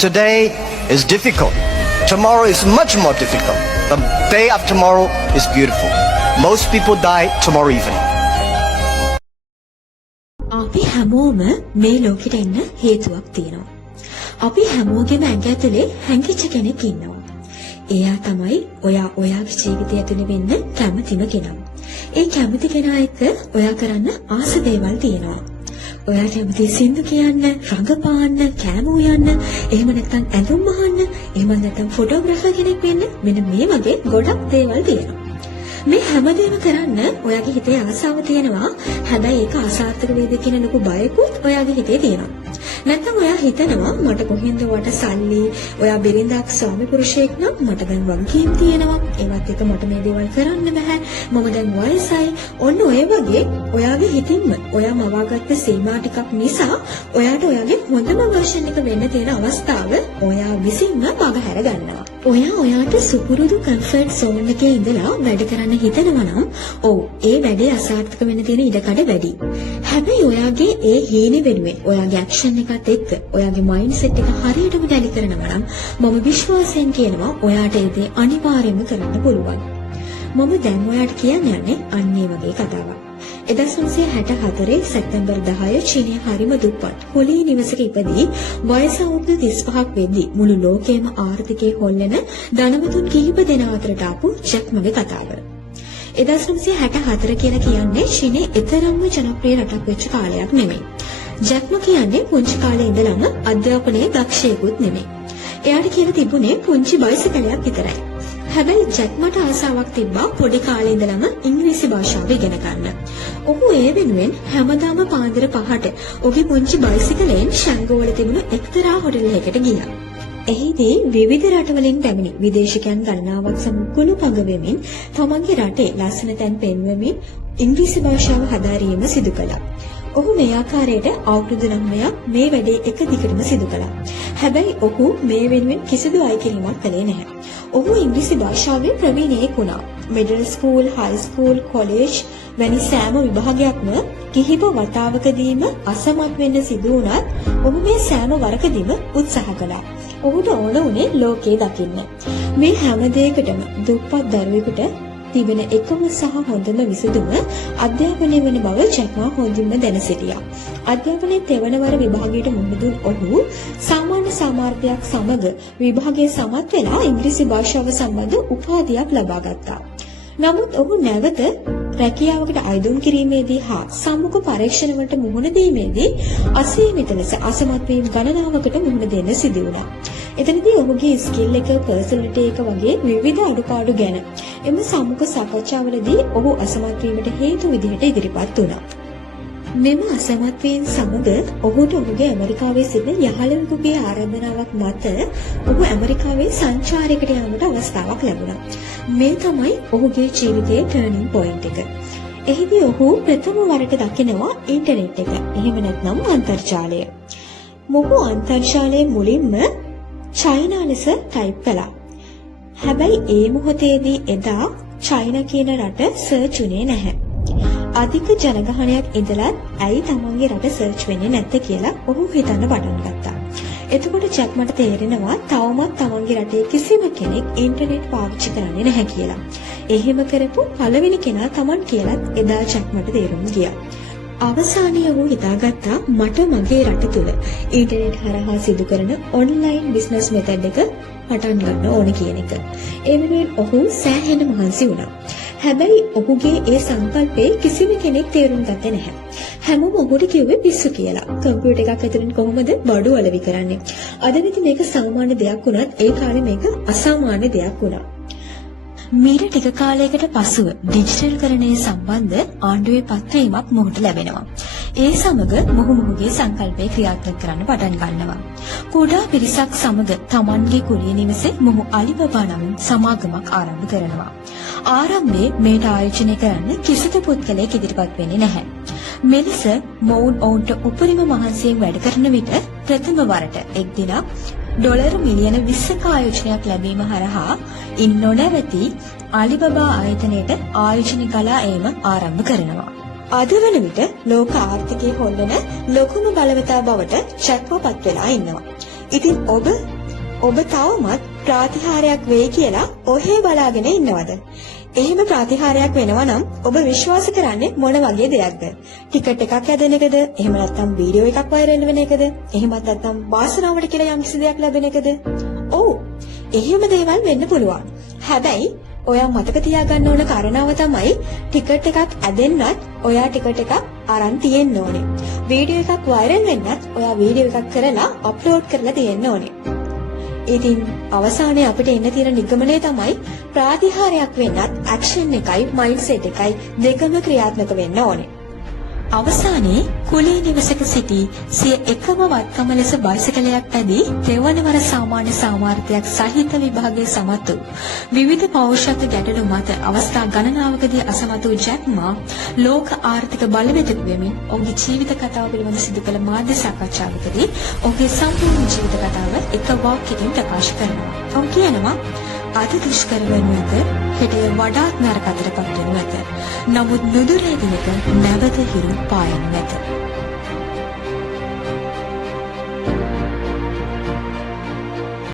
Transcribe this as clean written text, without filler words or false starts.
Today is difficult. Tomorrow is much more difficult. The day of tomorrow is beautiful. Most people die tomorrow evening. අපි හැමෝම මේ ලෝකෙට එන්න හේතුවක් තියෙනවා. අපි හැමෝගෙම ඇඟ ඇතුලේ හැංගිච්ච කෙනෙක් ඉන්නවා. එයා තමයි ඔයාගේ ජීවිතය ඇතුලේ වෙන්න කැමතිම කෙනා. ඒ කැමති කෙනා එක්ක ඔයා කරන්න ආස දේවල් තියෙනවා. ඔයා කැමති සින්දු කියන්න, රඟපාන්න, කෑම උයන්න, එහෙම නැත්නම් ඇඳුම් අහන්න, එහෙම නැත්නම් ෆොටෝග්‍රැෆර් කෙනෙක් වෙන්න, මෙන්න මේ වගේ ගොඩක් දේවල් තියෙනවා. මේ හැමදේම කරන්න ඔයාගේ හිතේ ආසාව තියෙනවා. හැබැයි ඒක අසාර්ථක වේද කියන ලොකු බයකුත් ඔයාගේ හිතේ තියෙනවා. නැත්නම් ඔයා හිතනවා මට කොහෙන්ද වට සල්ලි, ඔයා බිරිඳක් ස්වාමි පුරුෂයෙක් නම් මට දැන් වගකීම් තියෙනවා. ඒවත් එක මට මේ දේවල් කරන්න බෑ. මම දැන් වයසයි. ඔන්න ඔය වගේ ඔයාගේ හිතින්ම ඔයා මවාගත්ත සීමා ටිකක් නිසා ඔයාට ඔයාගේ හොඳම වර්ෂන් එක වෙන්න තියෙන අවස්ථාව ඔයා විසින්ම මගහැර ගන්නවා. ඔයාට සුපුරුදු කම්ෆර්ට් සෝන් එකේ ඉඳලා වැඩ කරන්න හිතනවා නම් ඒ වැඩේ අසාර්ථක වෙන්න තියෙන ඉඩකඩ වැඩි. හැබැයි ඔයාගේ ඒ හීනෙ වෙනුවෙන් ඔයාගේ ඇක්ෂන් එකත් එක්ක ඔයාගේ මයින්ඩ් සෙට් එක හරියටම ටැලි කරනවා නම් මම විශ්වාසයෙන් කියනවා ඔයාට ඒ දේ අනිවාර්යයෙන්ම කරන්න පුළුවන්. මම දැන් ඔයාට කියන්නේ අන්න ඒ වගේ කතාවක්. 1964 සැප්තැම්බර් 10 චීනයේ හරිම දුප්පත් හොලී නිවසක ඉපදී වයස අවුරුදු 35ක් වෙද්දී මුළු ලෝකයේම ආර්ථිකයේ හොල්ලන ධනවතුන් කිහිප දෙනා අතරට ආපු ජැක්මගේ කතාව. 1964 කියලා කියන්නේ චීනයේ ඊතරම්ම ජනප්‍රිය රටක් වෙච්ච කාලයක් නෙමෙයි. ජැක්ම කියන්නේ පුංචි කාලේ ඉඳලම අධ්‍යාපනයේ දක්ෂයෙකුත් නෙමෙයි. එයාට කියලා තිබුණේ පුංචි බයිසිකලයක් විතරයි. හැබැයි ජැක්මට ආසාවක් තිබ්බා පොඩි කාලේ ඉඳලම ඉංග්‍රීසි භාෂාව ඉගෙන ගන්න. ඔහු ඒ වෙනුවෙන් හැමදාම පාන්දර 5ට ඔහුගේ පුංචි බයිසිකලයෙන් ෂැංගෝවල තිබුණු එක්තරා හොටෙල් එකකට ගියා. එහිදී විවිධ රටවලින් පැමිණි විදේශිකයන් ගණනාවක් සමග කුළු පඟවෙමින් තමන්ගේ රටේ ලස්සන තැන් පෙන්වමින් ඉංග්‍රීසි භාෂාව හදාරීම සිදු කළා. ඔහු මේ ආකාරයට අවුරුදු 9ක් මේ වැඩේ එක දිගටම සිදු කළා. හැබැයි ඔහු මේ වෙනුවෙන් කිසිදු අයකිරීමක් කළේ නැහැ. ඔහු ඉංග්‍රීසි භාෂාවේ ප්‍රවීණයෙක් වුණා. මිඩල් ස්කූල්, හයි ස්කූල්, කොලෙජ් වැනි සෑම විභාගයක්ම කිහිප වතාවකදීම අසමත් වෙන්න සිදු වුණත් ඔහු මේ සෑම වරකදීම උත්සාහ කළා. ඔහුට ඕන වුණේ ලෝකේ දකින්න. මේ හැම දෙයකටම දුප්පත් දරුවෙකුට තිබෙන එකම සහ හොඳම විසඳුම අධ්‍යාපනය වන බව ජැක්මා හොඳින්ම දැන සිටියා. අධ්‍යාපනයේ තෙවන වර විභාගයට මුහුණ දුන් ඔහු සාමාන්‍ය සාමාර්ථයක් සමග විභාගයේ සමත් වෙලා ඉංග්‍රීසි භාෂාව සම්බන්ධ උපාධියක් ලබා ගත්තා. නමුත් ඔහු නැවත රැකියාවකට අයදුම් කිරීමේදී හා සම්මුඛ පරීක්ෂණ වලට මුහුණ දීමේදී අසීමිත ලෙස අසමත් වීම ගණනාවකට මුහුණ දෙන්න සිදු වුණා. එතනදී ඔහුගේ ස්කිල් එක, පර්සනැලිටි එක වගේ විවිධ අඩුපාඩු ගැන එම සම්මුඛ සාකච්ඡාවලදී ඔහු අසමත් වීමට හේතු විදිහට ඉදිරිපත් වුණා. මෙම අසමත් වීම සමග ඔහුට ඔහුගේ ඇමරිකාවේ සිටින යහළුවෙකුගේ ආරාධනාවක් මත ඔහු ඇමරිකාවේ සංචාරයකට යාමට අවස්ථාවක් ලැබුණා. මේ තමයි ඔහුගේ ජීවිතයේ ටර්නින් පොයින්ට් එක. එහිදී ඔහු ප්‍රථම වරට දකිනවා ඉන්ටර්නෙට් එක. එහෙම නැත්නම් අන්තර්ජාලය. මොහු අන්තර්ජාලයේ මුලින්ම චයිනා ලෙස ටයිප් කළා. හැබැයි ඒ මොහොතේදී එදා චයිනා කියන රට සර්ච් උනේ නැහැ. අධික ජනගහනයක් ඉඳලත් ඇයි තමන්ගේ රට සර්ච් වෙන්නේ නැත්තේ කියලා ඔහු හිතන්න පටන් ගත්තා. එතකොට ජැක්මට තේරෙනවා තවමත් තමන්ගේ රටේ කිසිම කෙනෙක් ඉන්ටර්නෙට් පාවිච්චි කරන්නේ නැහැ කියලා. එහෙම කරපු පළවෙනි කෙනා තමන් කියලාත් එදා ජැක්මට තේරුම් ගියා. අවසානයේ ඔහු හිතාගත්තා මට මගේ රට තුල ඉන්ටර්නෙට් හරහා සිදු කරන ඔන්ලයින් බිස්නස් මෙතඩ් එක පටන් ගන්න ඕන කියන එක. ඒ වෙනුවෙන් ඔහු සෑහෙන මහන්සි වුණා. හැබැයි ඔහුගේ ඒ සංකල්පේ කිසිම කෙනෙක් තේරුම් ගත්තේ නැහැ. හැමෝම ඔහුට කිව්වේ පිස්සු කියලා. කම්පියුටර් එකක් ඇතුලෙන් කොහොමද බඩු අලෙවි කරන්නේ? අද විතර මේක සාමාන්‍ය දෙයක් වුණත් ඒ කාලේ මේක අසාමාන්‍ය දෙයක් වුණා. මීට ටික කාලයකට පසුව ඩිජිටල්කරණය සම්බන්ධ ආණ්ඩුවේ පත්වීමක් මොහුට ලැබෙනවා. ඒ සමග මොහුගේ සංකල්පය ක්‍රියාත්මක කරන්න පටන් ගන්නවා. කුඩා පිරිසක් සමග තමන්ගේ කුලිය නිවසේ මොහු අලිබබා නමින් සමාගමක් ආරම්භ කරනවා. ආරම්භයේ මේට ආයෝජනය කරන්න කිසිදු පුද්ගලයෙක් ඉදිරිපත් වෙන්නේ නැහැ. මෙලෙස මොවුන් ඔවුන්ට උපරිම මහන්සියෙන් වැඩ කරන විට ප්‍රථම වරට එක් දිනක් ඩොලර් මිලියන 20ක ආයෝජනයක් ලැබීම හරහා ඉන් නොනැවති අලිබබා ආයතනයට ආයෝජන කලා ඒම ආරම්භ කරනවා. අද වන විට ලෝක ආර්ථිකයේ හොල්ලන ලොකුම බලවතා බවට ජැක්මා පත් වෙලා ඉන්නවා. ඉතින් ඔබ තවමත් ප්‍රතිහාරයක් වෙයි කියලා ඔහේ බලාගෙන ඉන්නවද? එහෙම ප්‍රතිහාරයක් වෙනවා නම් ඔබ විශ්වාස කරන්නේ මොන වගේ දෙයක්ද? ටිකට් එකක් හැදෙන එකද? එහෙම නැත්නම් වීඩියෝ එකක් වෛරල් වෙන එකද? එහෙමත් නැත්නම් වාසනාවට කියලා යම්කිසි දෙයක් ලැබෙන එකද? ඔව්. එහෙම දේවල් වෙන්න පුළුවන්. හැබැයි ඔයා මතක තියාගන්න ඕන කාරණාව තමයි ටිකට් එකක් ඇදෙන්නත් ඔයා ටිකට් එකක් අරන් තියෙන්න ඕනේ. වීඩියෝ එකක් වෛරල් වෙන්නත් ඔයා වීඩියෝ එකක් කරලා අප්ලෝඩ් කරලා තියෙන්න ඕනේ. ඉතින් අවසානයේ අපිට එන්න තියෙන නිගමනය තමයි ප්‍රතිහාරයක් වෙන්නත් ඇක්ෂන් එකයි මයින්ඩ්සෙට් එකයි දෙකම ක්‍රියාත්මක වෙන්න ඕනේ. අවසානයේ කුලී නිවසක සිටි සිය එකම වත්කම ලෙස බයිසිකලයක් පැදී දෙවන වර සාමාන්‍ය සාමාර්ථයක් සහිත විභාගයේ සමත් වූ විවිධ පෞරුෂත්ව ගැටලු මත අවස්ථා ගණනාවකදී අසමත් වූ ජැක්මා ලෝක ආර්ථික බලවේගක වෙමින් ඔහුගේ ජීවිත කතාව පිළිබඳ සිදු කළ මාධ්‍ය සාකච්ඡාවකදී ඔහුගේ සම්පූර්ණ ජීවිත කතාව එක වාක්‍යකින් ප්‍රකාශ කරනවා. ඔහු කියනවා අද දුෂ්කර වනු ඇත, හෙටය වඩාත් නරක අතට පත් වනු ඇත. නමුත් නුදුරේ දිනක නැවත හිරු පායනු ඇත.